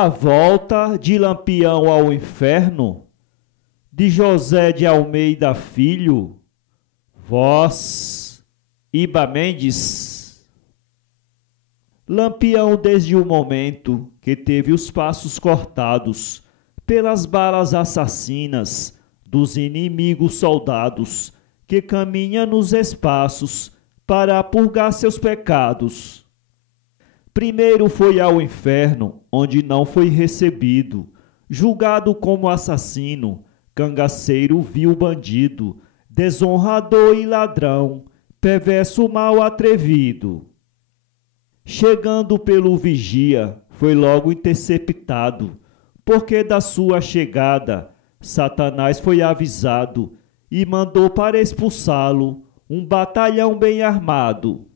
A volta de Lampião ao inferno, de José de Almeida Filho, voz Iba Mendes. Lampião, desde o momento que teve os passos cortados pelas balas assassinas dos inimigos soldados, que caminha nos espaços para purgar seus pecados. Primeiro foi ao inferno, onde não foi recebido, julgado como assassino, cangaceiro, vil bandido, desonrador e ladrão, perverso mal atrevido. Chegando pelo vigia, foi logo interceptado, porque da sua chegada Satanás foi avisado e mandou para expulsá-lo um batalhão bem armado.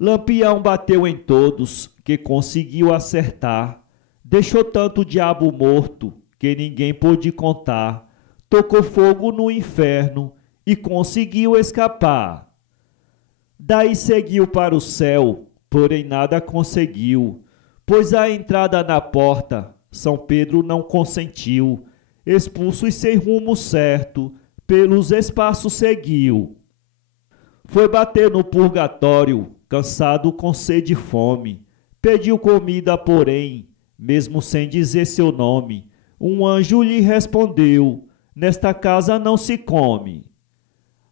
Lampião bateu em todos, que conseguiu acertar, deixou tanto diabo morto, que ninguém pôde contar, tocou fogo no inferno e conseguiu escapar. Daí seguiu para o céu, porém nada conseguiu, pois a entrada na porta São Pedro não consentiu, expulso e sem rumo certo, pelos espaços seguiu. Foi bater no purgatório, cansado com sede e fome, pediu comida, porém, mesmo sem dizer seu nome, um anjo lhe respondeu: nesta casa não se come.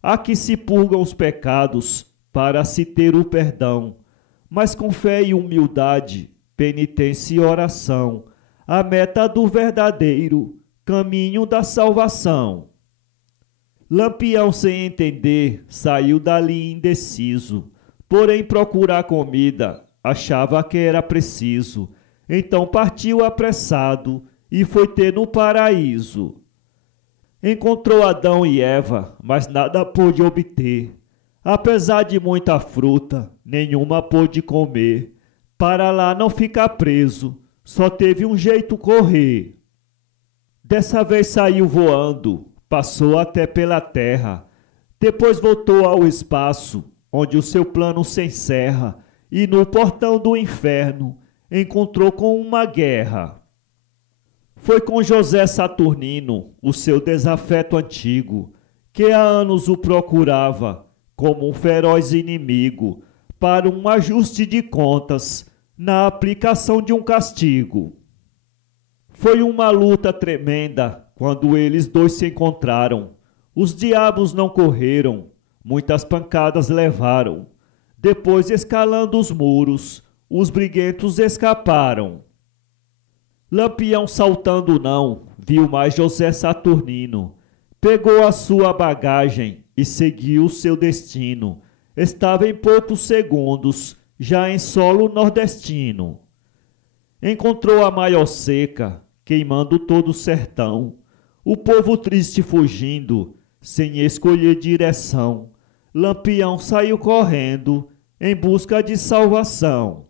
Aqui se purgam os pecados, para se ter o perdão, mas com fé e humildade, penitência e oração, a meta do verdadeiro caminho da salvação. Lampião, sem entender, saiu dali indeciso, porém procurar comida achava que era preciso. Então partiu apressado e foi ter no paraíso. Encontrou Adão e Eva, mas nada pôde obter. Apesar de muita fruta, nenhuma pôde comer. Para lá não ficar preso, só teve um jeito correr. Dessa vez saiu voando, passou até pela terra, depois voltou ao espaço, onde o seu plano se encerra, e no portão do inferno encontrou com uma guerra. Foi com José Saturnino, o seu desafeto antigo, que há anos o procurava, como um feroz inimigo, para um ajuste de contas, na aplicação de um castigo. Foi uma luta tremenda, quando eles dois se encontraram. Os diabos não correram, muitas pancadas levaram. Depois, escalando os muros, os briguentos escaparam. Lampião, saltando não, viu mais José Saturnino. Pegou a sua bagagem e seguiu seu destino. Estava em poucos segundos, já em solo nordestino. Encontrou a maior seca, queimando todo o sertão. O povo triste fugindo, sem escolher direção. Lampião saiu correndo, em busca de salvação.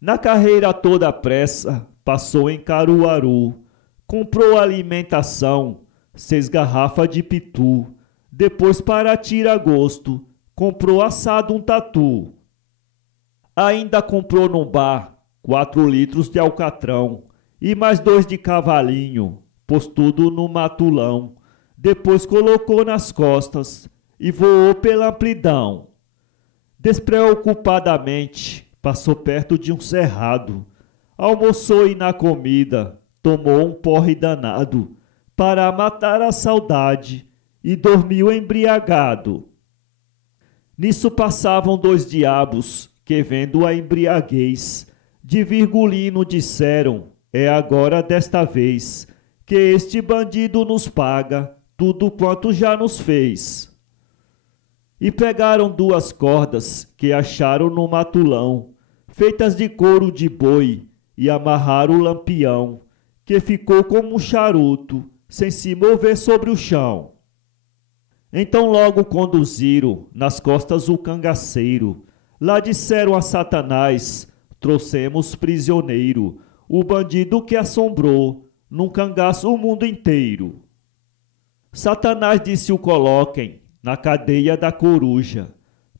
Na carreira toda pressa, passou em Caruaru. Comprou alimentação, 6 garrafas de pitu. Depois, para tira-gosto, comprou assado um tatu. Ainda comprou num bar 4 litros de alcatrão e mais 2 de cavalinho, pôs tudo no matulão. Depois colocou nas costas e voou pela amplidão. Despreocupadamente passou perto de um cerrado. Almoçou e na comida tomou um porre danado para matar a saudade e dormiu embriagado. Nisso passavam 2 diabos que, vendo a embriaguez, de Virgulino disseram: é agora desta vez que este bandido nos paga tudo quanto já nos fez. E pegaram 2 cordas que acharam no matulão, feitas de couro de boi, e amarraram o Lampião, que ficou como um charuto, sem se mover sobre o chão. Então logo conduziram nas costas o cangaceiro. Lá disseram a Satanás: trouxemos prisioneiro, o bandido que assombrou num cangaço o mundo inteiro. Satanás disse: o coloquem na cadeia da coruja,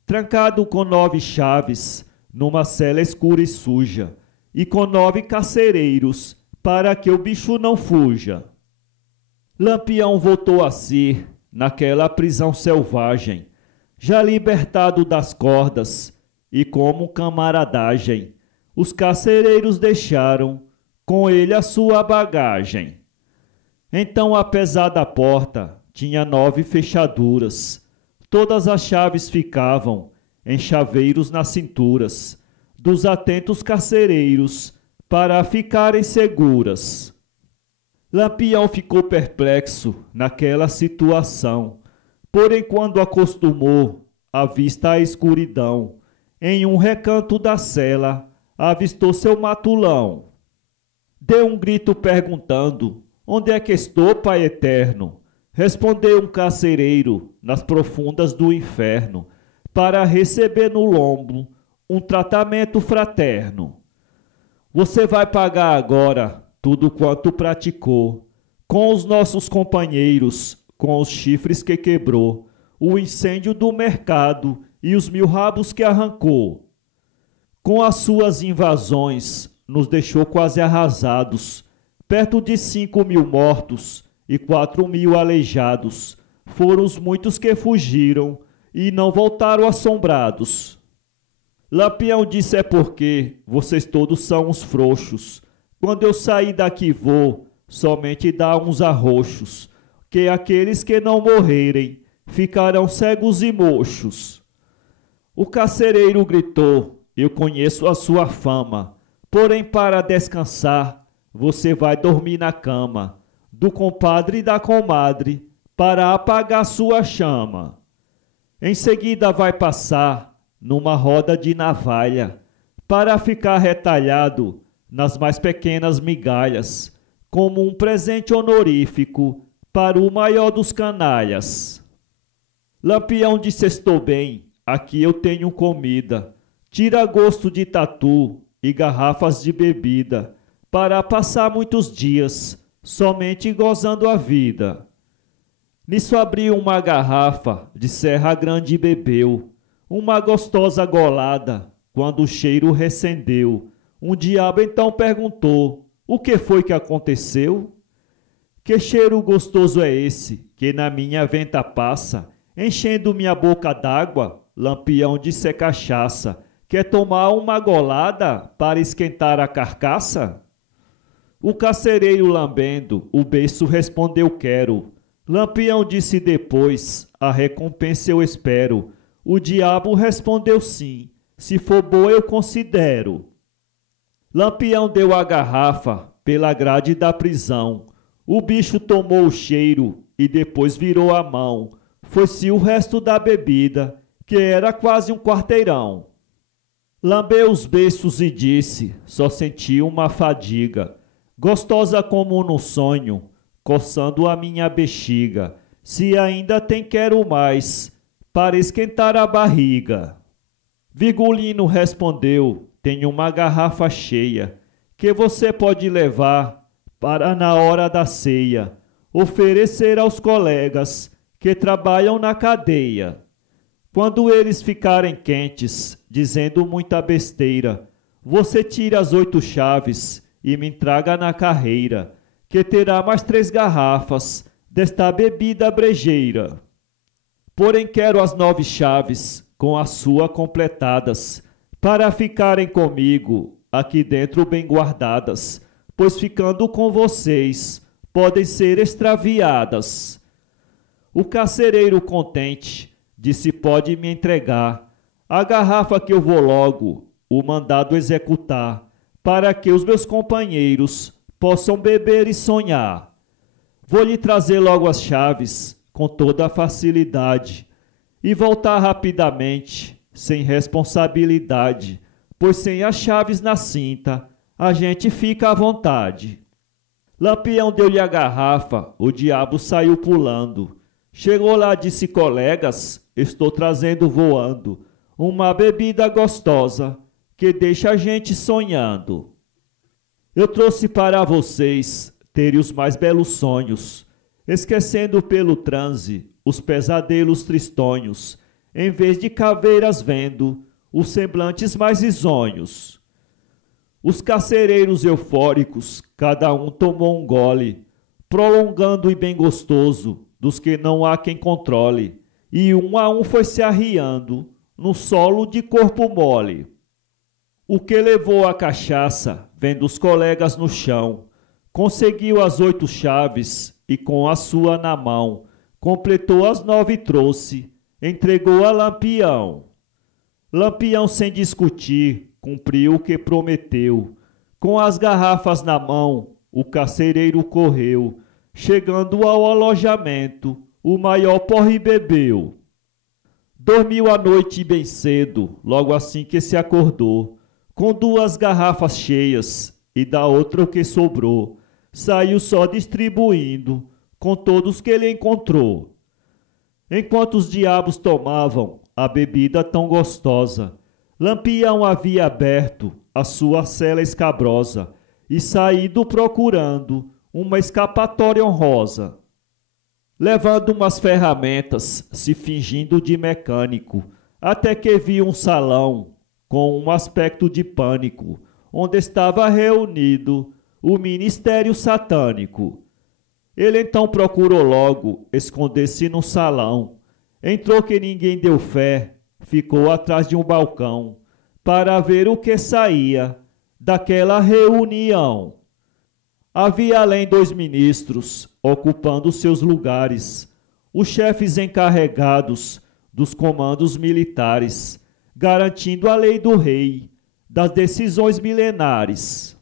trancado com 9 chaves, numa cela escura e suja, e com 9 carcereiros, para que o bicho não fuja. Lampião voltou a si, naquela prisão selvagem, já libertado das cordas, e como camaradagem, os carcereiros deixaram com ele a sua bagagem. Então a pesada porta tinha 9 fechaduras, todas as chaves ficavam em chaveiros nas cinturas dos atentos carcereiros para ficarem seguras. Lampião ficou perplexo naquela situação, porém quando acostumou a vista à escuridão, em um recanto da cela avistou seu matulão. Deu um grito perguntando: onde é que estou, Pai Eterno? Respondeu um carcereiro nas profundas do inferno, para receber no lombo um tratamento fraterno. Você vai pagar agora tudo quanto praticou, com os nossos companheiros, com os chifres que quebrou, o incêndio do mercado e os 1000 rabos que arrancou. Com as suas invasões, nos deixou quase arrasados, perto de 5.000 mortos e 4.000 aleijados. Foram os muitos que fugiram e não voltaram assombrados. Lampião disse: é porque vocês todos são uns frouxos. Quando eu sair daqui vou somente dar uns arroxos, que aqueles que não morrerem ficarão cegos e mochos. O carcereiro gritou: eu conheço a sua fama, porém para descansar você vai dormir na cama do compadre e da comadre para apagar sua chama. Em seguida vai passar numa roda de navalha para ficar retalhado nas mais pequenas migalhas, como um presente honorífico para o maior dos canalhas. Lampião disse: estou bem, aqui eu tenho comida, tira gosto de tatu e garrafas de bebida, para passar muitos dias somente gozando a vida. Nisso abriu uma garrafa de Serra Grande e bebeu, uma gostosa golada, quando o cheiro recendeu. Um diabo então perguntou: o que foi que aconteceu? Que cheiro gostoso é esse que na minha venta passa, enchendo minha boca d'água? Lampião disse: é cachaça. Quer tomar uma golada para esquentar a carcaça? O carcereiro lambendo o beiço respondeu: quero. Lampião disse depois: a recompensa eu espero. O diabo respondeu: sim, se for boa eu considero. Lampião deu a garrafa pela grade da prisão. O bicho tomou o cheiro e depois virou a mão. Foi-se o resto da bebida, que era quase um quarteirão. Lambeu os beiços e disse: só senti uma fadiga, gostosa como no sonho, coçando a minha bexiga. Se ainda tem quero mais, para esquentar a barriga. Vigulino respondeu: tenho uma garrafa cheia, que você pode levar para na hora da ceia, oferecer aos colegas que trabalham na cadeia. Quando eles ficarem quentes, dizendo muita besteira, você tira as 8 chaves e me traga na carreira, que terá mais 3 garrafas desta bebida brejeira. Porém quero as 9 chaves com a sua completadas, para ficarem comigo aqui dentro bem guardadas, pois ficando com vocês podem ser extraviadas. O carcereiro contente disse: pode me entregar a garrafa que eu vou logo o mandado executar, para que os meus companheiros possam beber e sonhar. Vou lhe trazer logo as chaves com toda a facilidade e voltar rapidamente, sem responsabilidade, pois sem as chaves na cinta a gente fica à vontade. Lampião deu-lhe a garrafa, o diabo saiu pulando. Chegou lá, disse: colegas, estou trazendo voando uma bebida gostosa que deixa a gente sonhando. Eu trouxe para vocês terem os mais belos sonhos, esquecendo pelo transe os pesadelos tristonhos, em vez de caveiras vendo os semblantes mais risonhos. Os carcereiros eufóricos, cada um tomou um gole, prolongando e bem gostoso, dos que não há quem controle, e um a um foi se arriando, no solo de corpo mole. O que levou a cachaça, vendo os colegas no chão, conseguiu as 8 chaves e com a sua na mão, completou as 9 e trouxe, entregou a Lampião. Lampião, sem discutir, cumpriu o que prometeu. Com as garrafas na mão, o carcereiro correu. Chegando ao alojamento, o maior porre bebeu. Dormiu à noite bem cedo, logo assim que se acordou, com 2 garrafas cheias e da outra o que sobrou. Saiu só distribuindo, com todos que ele encontrou. Enquanto os diabos tomavam a bebida tão gostosa, Lampião havia aberto a sua cela escabrosa e saído procurando uma escapatória honrosa. Levando umas ferramentas, se fingindo de mecânico, até que viu um salão com um aspecto de pânico, onde estava reunido o ministério satânico. Ele então procurou logo esconder-se no salão. Entrou que ninguém deu fé, ficou atrás de um balcão, para ver o que saía daquela reunião. Havia além 2 ministros, ocupando seus lugares, os chefes encarregados dos comandos militares, garantindo a lei do rei, das decisões milenares.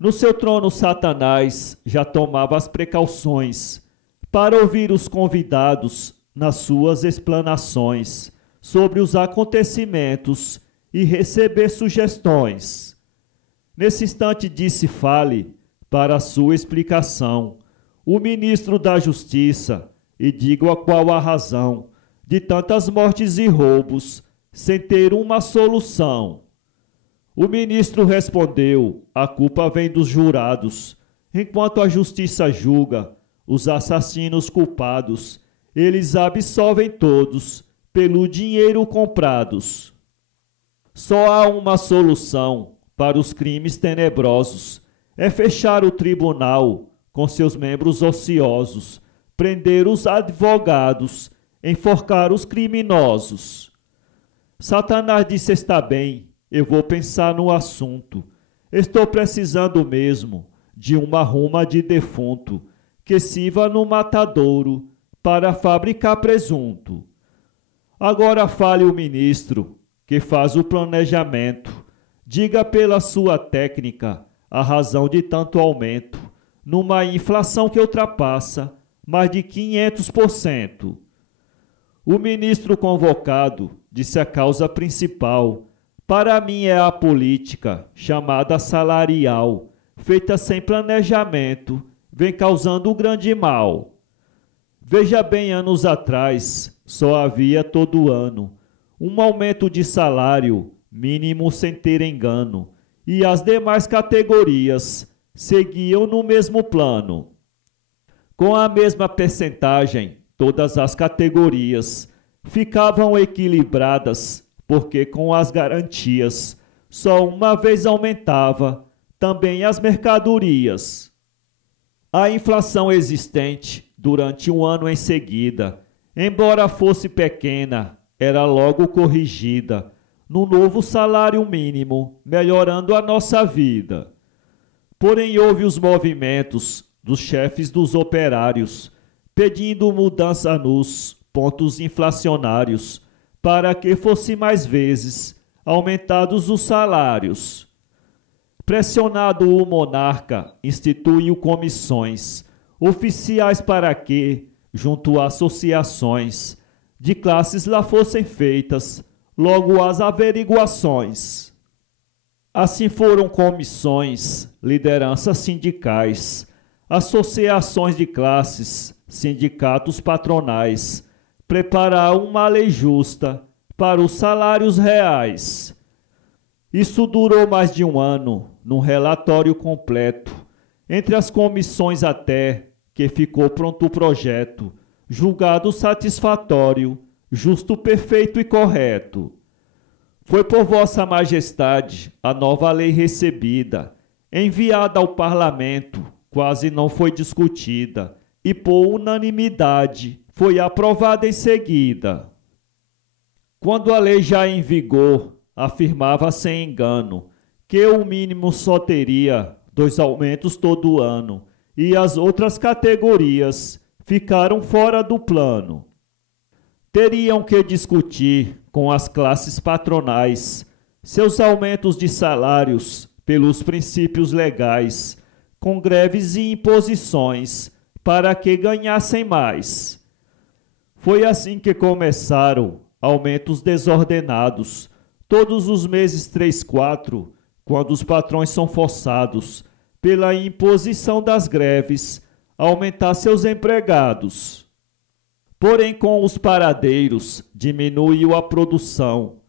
No seu trono, Satanás já tomava as precauções para ouvir os convidados nas suas explanações sobre os acontecimentos e receber sugestões. Nesse instante disse: fale para a sua explicação o ministro da Justiça e diga qual a razão de tantas mortes e roubos sem ter uma solução. O ministro respondeu: a culpa vem dos jurados. Enquanto a justiça julga os assassinos culpados, eles absolvem todos pelo dinheiro comprados. Só há uma solução para os crimes tenebrosos: é fechar o tribunal com seus membros ociosos, prender os advogados, enforcar os criminosos. Satanás disse: está bem, eu vou pensar no assunto. Estou precisando mesmo de uma ruma de defunto que sirva no matadouro para fabricar presunto. Agora fale o ministro que faz o planejamento. Diga pela sua técnica a razão de tanto aumento, numa inflação que ultrapassa mais de 500%. O ministro convocado disse: a causa principal para mim é a política chamada salarial, feita sem planejamento, vem causando um grande mal. Veja bem, anos atrás, só havia todo ano um aumento de salário mínimo sem ter engano, e as demais categorias seguiam no mesmo plano. Com a mesma percentagem, todas as categorias ficavam equilibradas, porque com as garantias só uma vez aumentava também as mercadorias. A inflação existente durante um ano em seguida, embora fosse pequena, era logo corrigida no novo salário mínimo, melhorando a nossa vida. Porém, houve os movimentos dos chefes dos operários, pedindo mudança nos pontos inflacionários, para que fosse mais vezes aumentados os salários. Pressionado o monarca, instituiu comissões oficiais para que, junto a associações de classes, lá fossem feitas logo as averiguações. Assim foram comissões, lideranças sindicais, associações de classes, sindicatos patronais, preparar uma lei justa para os salários reais. Isso durou mais de um ano, num relatório completo, entre as comissões até que ficou pronto o projeto, julgado satisfatório, justo, perfeito e correto. Foi por vossa majestade a nova lei recebida, enviada ao parlamento, quase não foi discutida, e por unanimidade foi aprovada em seguida. Quando a lei já em vigor, afirmava sem engano que o mínimo só teria 2 aumentos todo ano, e as outras categorias ficaram fora do plano. Teriam que discutir com as classes patronais seus aumentos de salários pelos princípios legais, com greves e imposições, para que ganhassem mais. Foi assim que começaram aumentos desordenados, todos os meses 3, 4, quando os patrões são forçados, pela imposição das greves, a aumentar seus empregados. Porém, com os paradeiros, diminuiu a produção,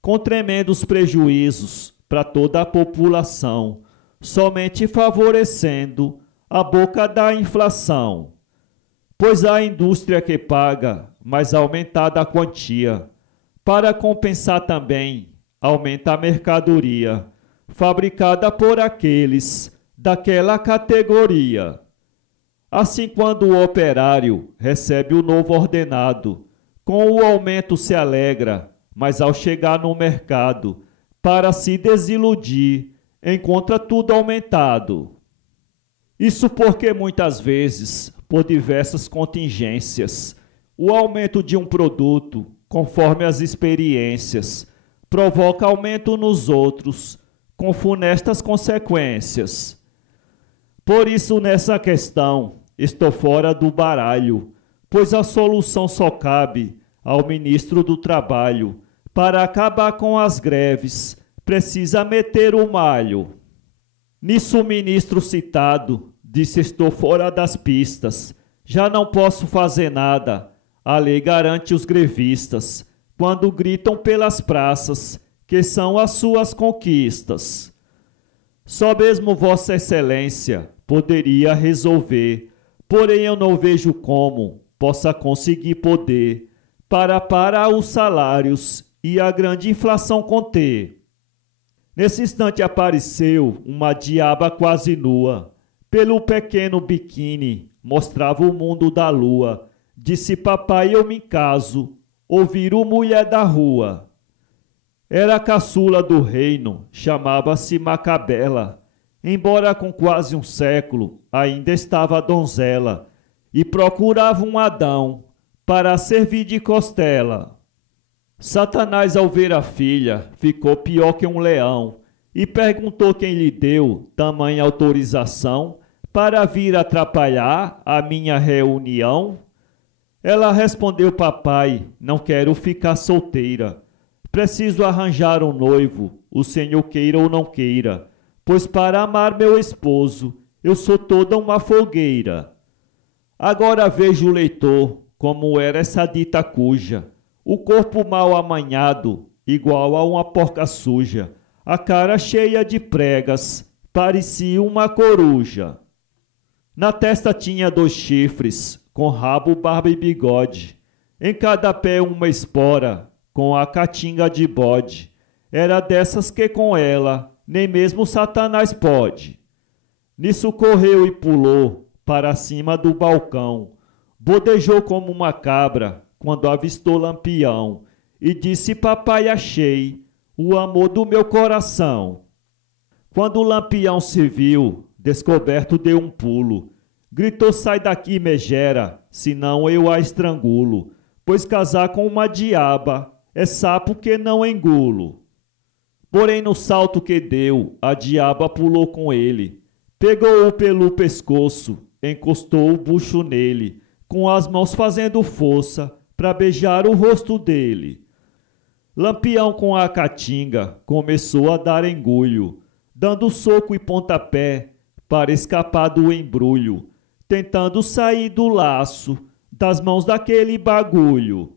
com tremendos prejuízos para toda a população, somente favorecendo a boca da inflação. Pois a indústria que paga mais aumentada a quantia, para compensar também, aumenta a mercadoria, fabricada por aqueles daquela categoria. Assim, quando o operário recebe o novo ordenado, com o aumento se alegra, mas ao chegar no mercado, para se desiludir, encontra tudo aumentado. Isso porque muitas vezes, por diversas contingências, o aumento de um produto, conforme as experiências, provoca aumento nos outros, com funestas consequências. Por isso, nessa questão, estou fora do baralho, pois a solução só cabe ao ministro do Trabalho. Para acabar com as greves, precisa meter o malho. Nisso o ministro citado disse: estou fora das pistas, já não posso fazer nada. A lei garante os grevistas, quando gritam pelas praças, que são as suas conquistas. Só mesmo Vossa Excelência poderia resolver, porém eu não vejo como possa conseguir poder para parar os salários e a grande inflação conter. Nesse instante apareceu uma diaba quase nua, pelo pequeno biquíni mostrava o mundo da lua. Disse: papai, eu me caso, ouviram mulher da rua. Era a caçula do reino, chamava-se Macabela, embora com quase um século ainda estava donzela, e procurava um Adão para servir de costela. Satanás, ao ver a filha, ficou pior que um leão, e perguntou quem lhe deu tamanha autorização para vir atrapalhar a minha reunião. Ela respondeu: papai, não quero ficar solteira. Preciso arranjar um noivo, o senhor queira ou não queira, pois para amar meu esposo eu sou toda uma folgueira. Agora veja o leitor como era essa dita cuja, o corpo mal amanhado, igual a uma porca suja, a cara cheia de pregas, parecia uma coruja. Na testa tinha 2 chifres, com rabo, barba e bigode, em cada pé uma espora, com a catinga de bode. Era dessas que com ela nem mesmo Satanás pode. Nisso correu e pulou para cima do balcão, bodejou como uma cabra quando avistou Lampião, e disse: papai, achei o amor do meu coração. Quando o Lampião se viu descoberto, deu um pulo, gritou: sai daqui, megera, senão eu a estrangulo, pois casar com uma diaba é sapo que não engulo. Porém, no salto que deu, a diaba pulou com ele, pegou-o pelo pescoço, encostou o bucho nele, com as mãos fazendo força para beijar o rosto dele. Lampião, com a caatinga, começou a dar engulho, dando soco e pontapé para escapar do embrulho, tentando sair do laço das mãos daquele bagulho.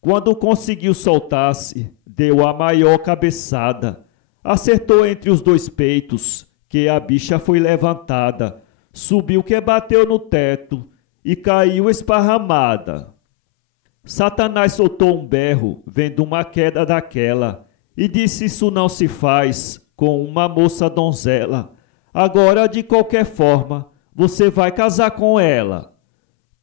Quando conseguiu soltar-se, deu a maior cabeçada, acertou entre os 2 peitos, que a bicha foi levantada, subiu que bateu no teto e caiu esparramada. Satanás soltou um berro, vendo uma queda daquela, e disse: isso não se faz com uma moça donzela. Agora, de qualquer forma, você vai casar com ela.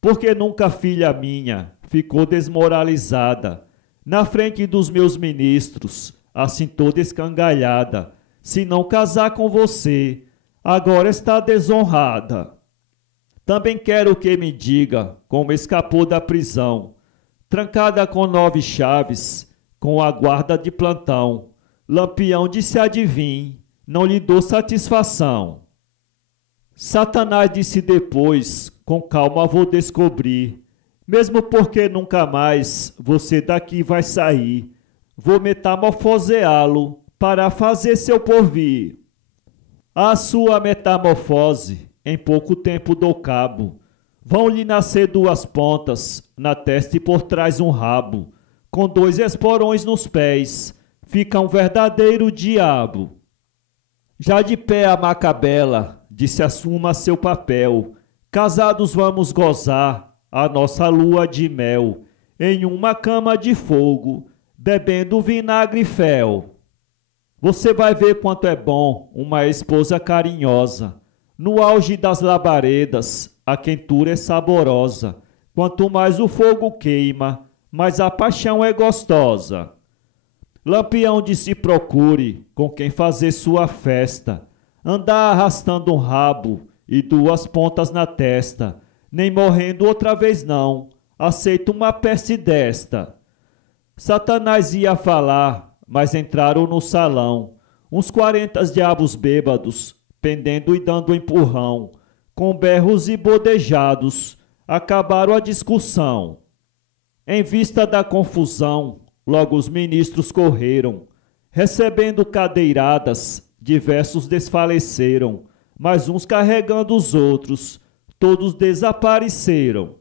Porque nunca filha minha ficou desmoralizada na frente dos meus ministros, assim toda escangalhada. Se não casar com você, agora está desonrada. Também quero que me diga como escapou da prisão, trancada com 9 chaves, com a guarda de plantão. Lampião disse: adivinhe, não lhe dou satisfação. Satanás disse depois: com calma vou descobrir, mesmo porque nunca mais você daqui vai sair. Vou metamorfoseá-lo para fazer seu porvir. A sua metamorfose em pouco tempo dou cabo. Vão-lhe nascer 2 pontas, na testa e por trás um rabo. Com 2 esporões nos pés, fica um verdadeiro diabo. Já de pé a Macabela disse: assuma seu papel. Casados vamos gozar a nossa lua de mel, em uma cama de fogo, bebendo vinagre e fel. Você vai ver quanto é bom uma esposa carinhosa. No auge das labaredas, a quentura é saborosa. Quanto mais o fogo queima, mais a paixão é gostosa. Lampião disse: procure com quem fazer sua festa. Andar arrastando um rabo e 2 pontas na testa. Nem morrendo outra vez não, aceito uma peste desta. Satanás ia falar, mas entraram no salão uns 40 diabos bêbados, pendendo e dando empurrão. Com berros e bodejados, acabaram a discussão. Em vista da confusão, logo os ministros correram. Recebendo cadeiradas, diversos desfaleceram, mas uns carregando os outros, todos desapareceram.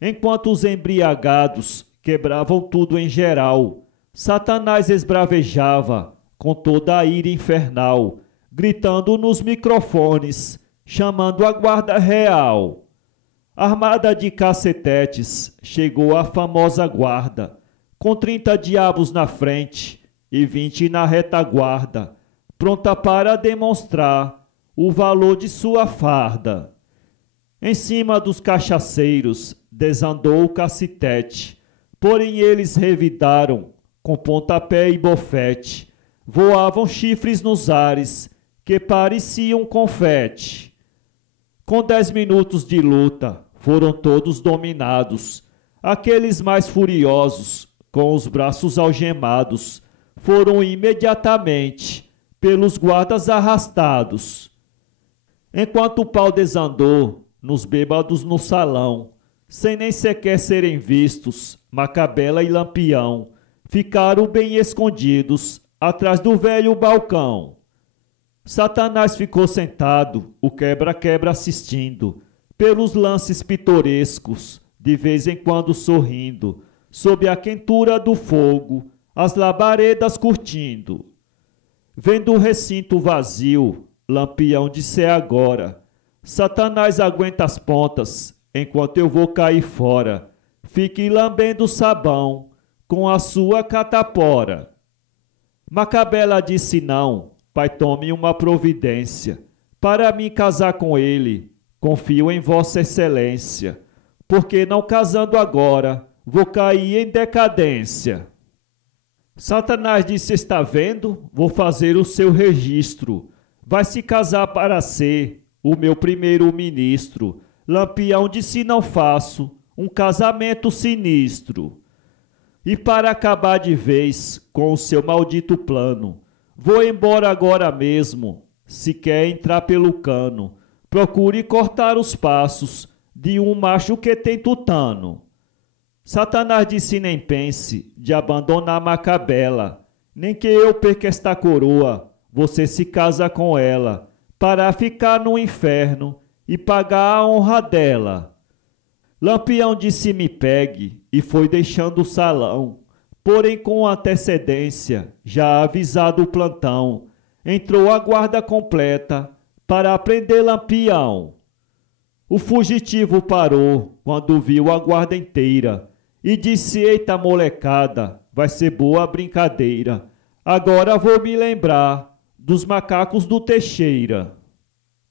Enquanto os embriagados quebravam tudo em geral, Satanás esbravejava com toda a ira infernal, gritando nos microfones, chamando a guarda real. Armada de cacetetes, chegou a famosa guarda, com 30 diabos na frente e 20 na retaguarda, pronta para demonstrar o valor de sua farda. Em cima dos cachaceiros desandou o cacetete, porém eles revidaram com pontapé e bofete. Voavam chifres nos ares que pareciam confete. Com 10 minutos de luta foram todos dominados. Aqueles mais furiosos, com os braços algemados, foram imediatamente pelos guardas arrastados. Enquanto o pau desandou nos bêbados no salão, sem nem sequer serem vistos, Macabela e Lampião ficaram bem escondidos atrás do velho balcão. Satanás ficou sentado, o quebra-quebra assistindo, pelos lances pitorescos, de vez em quando sorrindo, sob a quentura do fogo, as labaredas curtindo. Vendo o recinto vazio, Lampião disse: agora. Satanás aguenta as pontas, enquanto eu vou cair fora. Fique lambendo sabão com a sua catapora. Macabela disse: não, pai, tome uma providência. Para mim casar com ele, confio em vossa excelência, porque não casando agora, vou cair em decadência. Satanás disse: está vendo? Vou fazer o seu registro. Vai se casar para ser o meu primeiro-ministro. Lampião disse: não faço um casamento sinistro. E para acabar de vez com o seu maldito plano, vou embora agora mesmo, se quer entrar pelo cano. Procure cortar os passos de um macho que tem tutano. Satanás disse: nem pense de abandonar Macabela, nem que eu perca esta coroa, você se casa com ela, para ficar no inferno e pagar a honra dela. Lampião disse: me pegue, e foi deixando o salão. Porém, com antecedência, já avisado o plantão, entrou a guarda completa para prender Lampião. O fugitivo parou quando viu a guarda inteira e disse: eita molecada, vai ser boa a brincadeira. Agora vou me lembrar dos macacos do Teixeira.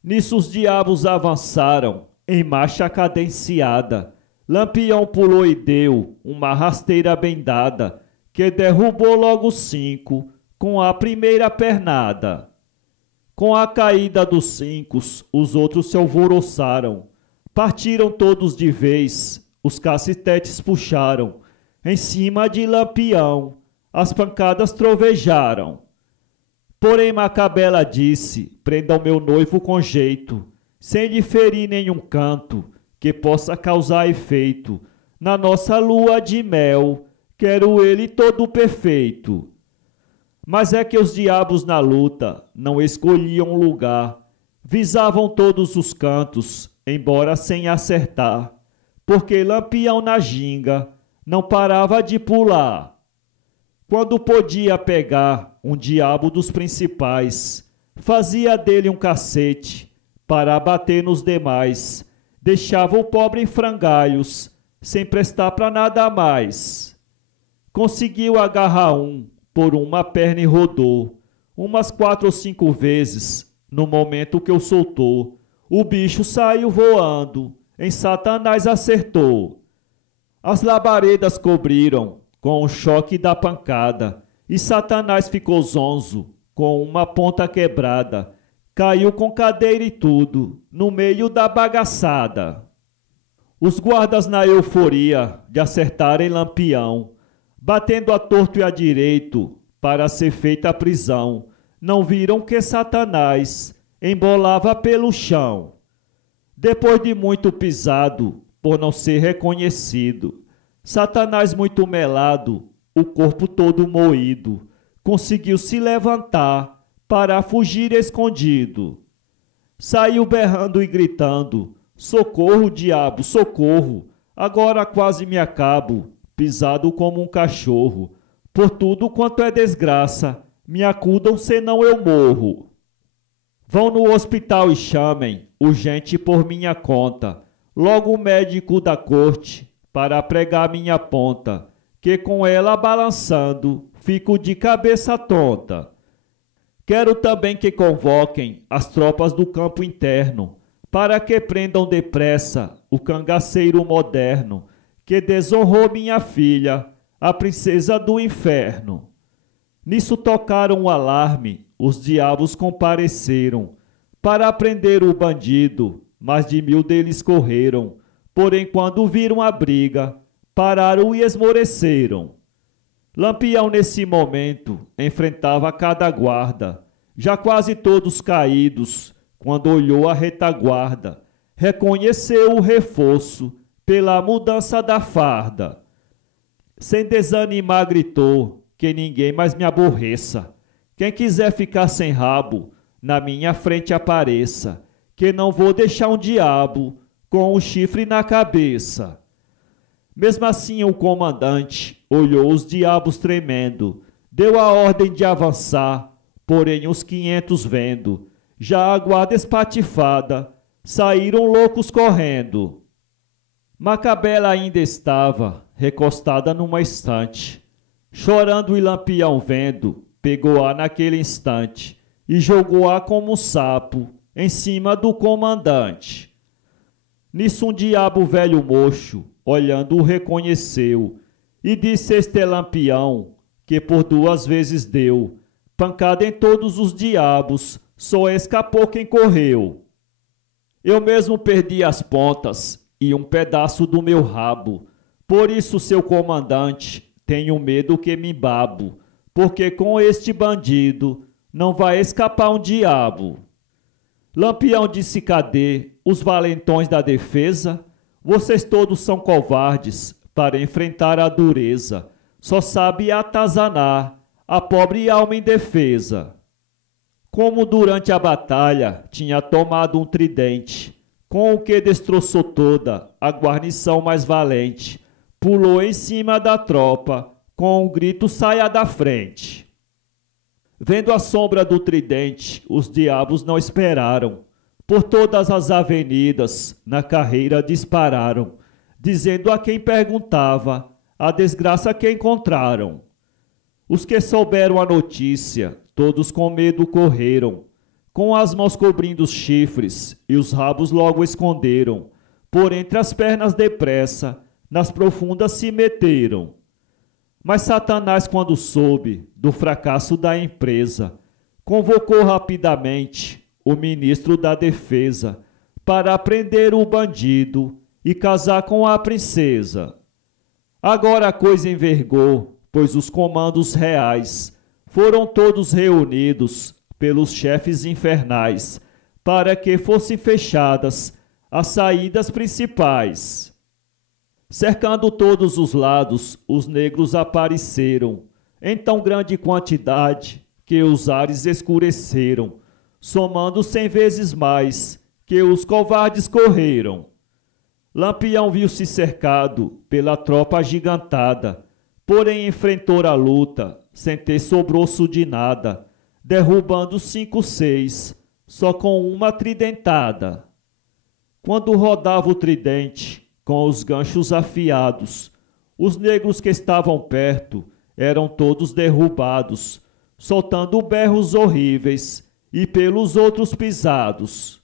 Nisso os diabos avançaram, em marcha cadenciada. Lampião pulou e deu uma rasteira bem dada, que derrubou logo 5 com a primeira pernada. Com a caída dos 5, os outros se alvoroçaram. Partiram todos de vez, os cacetetes puxaram. Em cima de Lampião, as pancadas trovejaram. Porém Macabela disse, prenda o meu noivo com jeito, sem lhe ferir nenhum canto, que possa causar efeito. Na nossa lua de mel, quero ele todo perfeito. Mas é que os diabos na luta não escolhiam lugar, visavam todos os cantos, embora sem acertar, porque Lampião na ginga não parava de pular. Quando podia pegar um diabo dos principais, fazia dele um cacete para bater nos demais, deixava o pobre em frangalhos, sem prestar para nada mais. Conseguiu agarrar um por uma perna e rodou, umas 4 ou 5 vezes, no momento que eu soltou. O bicho saiu voando, em Satanás acertou. As labaredas cobriram com o choque da pancada, e Satanás ficou zonzo, com uma ponta quebrada. Caiu com cadeira e tudo, no meio da bagaçada. Os guardas na euforia de acertarem Lampião, batendo a torto e a direito, para ser feita a prisão, não viram que Satanás embolava pelo chão. Depois de muito pisado, por não ser reconhecido, Satanás muito melado, o corpo todo moído, conseguiu se levantar para fugir escondido. Saiu berrando e gritando, socorro, diabo, socorro, agora quase me acabo, pisado como um cachorro. Por tudo quanto é desgraça, me acudam senão eu morro. Vão no hospital e chamem, urgente por minha conta, logo o médico da corte, para pregar minha ponta, que com ela balançando, fico de cabeça tonta. Quero também que convoquem as tropas do campo interno, para que prendam depressa o cangaceiro moderno, que desonrou minha filha, a princesa do inferno. Nisso tocaram o alarme, os diabos compareceram, para prender o bandido, mais de 1000 deles correram. Porém, quando viram a briga, pararam e esmoreceram. Lampião, nesse momento, enfrentava cada guarda, já quase todos caídos, quando olhou a retaguarda. Reconheceu o reforço pela mudança da farda. Sem desanimar, gritou, que ninguém mais me aborreça. Quem quiser ficar sem rabo, na minha frente apareça, que não vou deixar um diabo com o chifre na cabeça. Mesmo assim o comandante olhou os diabos tremendo, deu a ordem de avançar, porém os 500 vendo, já a guarda espatifada, saíram loucos correndo. Macabela ainda estava recostada numa estante, chorando e Lampião vendo, pegou-a naquele instante e jogou-a como um sapo em cima do comandante. Nisso um diabo velho mocho, olhando, o reconheceu, e disse este Lampião, que por 2 vezes deu pancada em todos os diabos, só escapou quem correu. Eu mesmo perdi as pontas e um pedaço do meu rabo, por isso, seu comandante, tenho medo que me babo, porque com este bandido não vai escapar um diabo. Lampião disse, cadê os valentões da defesa? Vocês todos são covardes para enfrentar a dureza. Só sabe atazanar a pobre alma indefesa. Como durante a batalha tinha tomado um tridente, com o que destroçou toda a guarnição mais valente, pulou em cima da tropa, com o grito saia da frente. Vendo a sombra do tridente, os diabos não esperaram. Por todas as avenidas, na carreira dispararam, dizendo a quem perguntava a desgraça que encontraram. Os que souberam a notícia, todos com medo correram, com as mãos cobrindo os chifres, e os rabos logo esconderam. Por entre as pernas depressa, nas profundas se meteram. Mas Satanás, quando soube do fracasso da empresa, convocou rapidamente o ministro da defesa para prender o bandido e casar com a princesa. Agora a coisa envergou, pois os comandos reais foram todos reunidos pelos chefes infernais para que fossem fechadas as saídas principais. Cercando todos os lados, os negros apareceram, em tão grande quantidade que os ares escureceram, somando 100 vezes mais que os covardes correram. Lampião viu-se cercado pela tropa agigantada, porém enfrentou a luta sem ter sobroço de nada, derrubando 5, 6, só com uma tridentada. Quando rodava o tridente, com os ganchos afiados, os negros que estavam perto eram todos derrubados, soltando berros horríveis e pelos outros pisados.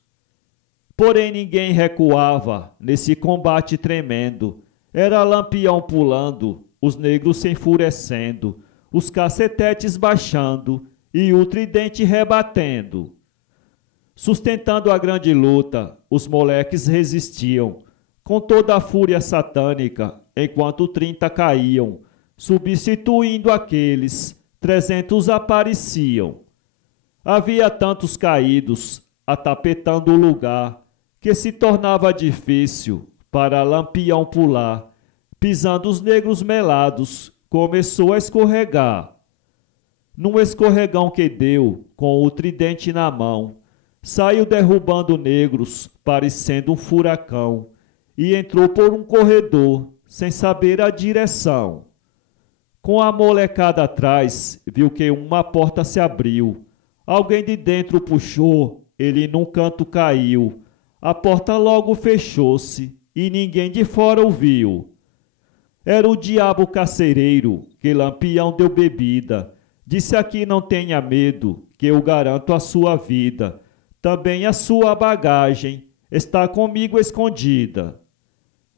Porém ninguém recuava nesse combate tremendo. Era Lampião pulando, os negros se enfurecendo, os cacetetes baixando e o tridente rebatendo. Sustentando a grande luta, os moleques resistiam, com toda a fúria satânica, enquanto 30 caíam, substituindo aqueles, 300 apareciam. Havia tantos caídos, atapetando o lugar, que se tornava difícil para Lampião pular. Pisando os negros melados, começou a escorregar. Num escorregão que deu, com o tridente na mão, saiu derrubando negros, parecendo um furacão, e entrou por um corredor, sem saber a direção. Com a molecada atrás, viu que uma porta se abriu. Alguém de dentro puxou, ele num canto caiu. A porta logo fechou-se, e ninguém de fora o viu. Era o diabo carcereiro, que Lampião deu bebida. Disse: aqui não tenha medo, que eu garanto a sua vida. Também a sua bagagem está comigo escondida.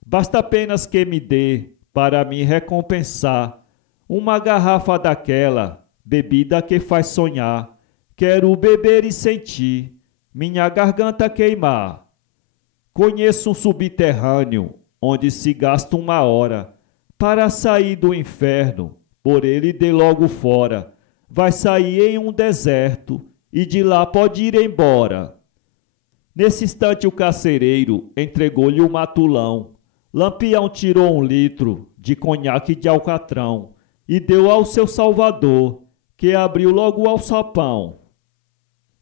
Basta apenas que me dê, para me recompensar, uma garrafa daquela, bebida que faz sonhar. Quero beber e sentir minha garganta queimar. Conheço um subterrâneo, onde se gasta 1 hora, para sair do inferno, por ele dê logo fora. Vai sair em um deserto, e de lá pode ir embora. Nesse instante o carcereiro entregou-lhe o matulão. Lampião tirou 1 litro de conhaque de alcatrão e deu ao seu salvador, que abriu logo o alçapão.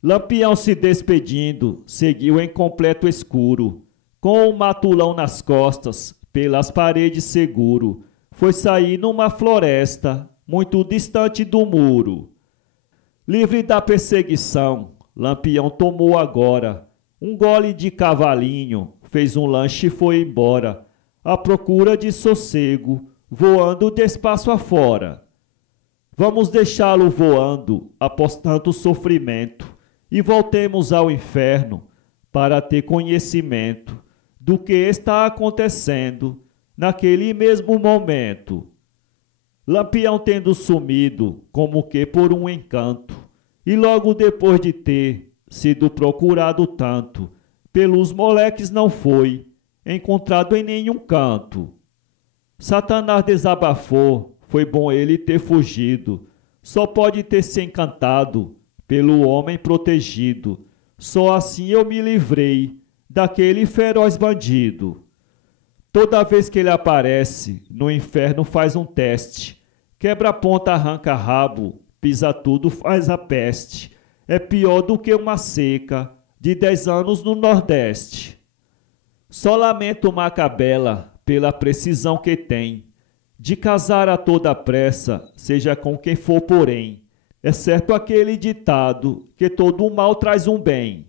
Lampião, se despedindo, seguiu em completo escuro, com o matulão nas costas, pelas paredes seguro. Foi sair numa floresta, muito distante do muro. Livre da perseguição, Lampião tomou agora um gole de cavalinho, fez um lanche e foi embora, à procura de sossego, voando de espaço afora. Vamos deixá-lo voando, após tanto sofrimento, e voltemos ao inferno, para ter conhecimento do que está acontecendo naquele mesmo momento. Lampião tendo sumido, como que por um encanto, e logo depois de ter sido procurado tanto, pelos moleques não foi encontrado em nenhum canto. Satanás desabafou, foi bom ele ter fugido, só pode ter se encantado pelo homem protegido, só assim eu me livrei daquele feroz bandido. Toda vez que ele aparece, no inferno faz um teste, quebra a ponta, arranca rabo, pisa tudo, faz a peste. É pior do que uma seca de 10 anos no Nordeste. Só lamento Macabela pela precisão que tem de casar a toda pressa, seja com quem for porém. É certo aquele ditado que todo mal traz um bem.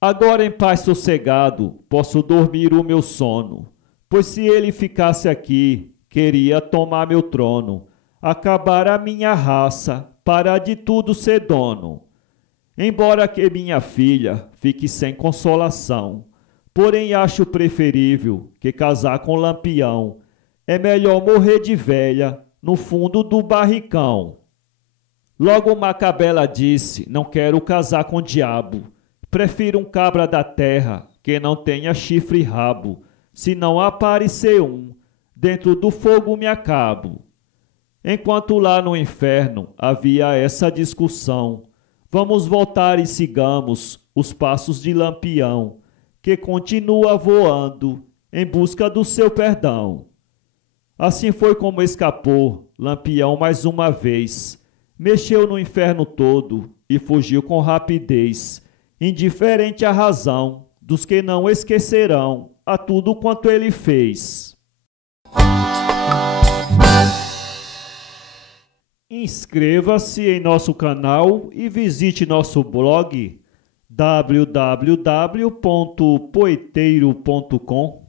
Agora em paz sossegado posso dormir o meu sono, pois se ele ficasse aqui, queria tomar meu trono. acabar a minha raça, para de tudo ser dono. Embora que minha filha fique sem consolação, porém acho preferível que casar com Lampião. É melhor morrer de velha no fundo do barricão. Logo Macabela disse, não quero casar com o diabo. Prefiro um cabra da terra que não tenha chifre e rabo. Se não aparecer um, dentro do fogo me acabo. Enquanto lá no inferno havia essa discussão, vamos voltar e sigamos os passos de Lampião, que continua voando em busca do seu perdão. Assim foi como escapou Lampião mais uma vez, mexeu no inferno todo e fugiu com rapidez, indiferente à razão dos que não esquecerão a tudo quanto ele fez. Inscreva-se em nosso canal e visite nosso blog www.poeteiro.com.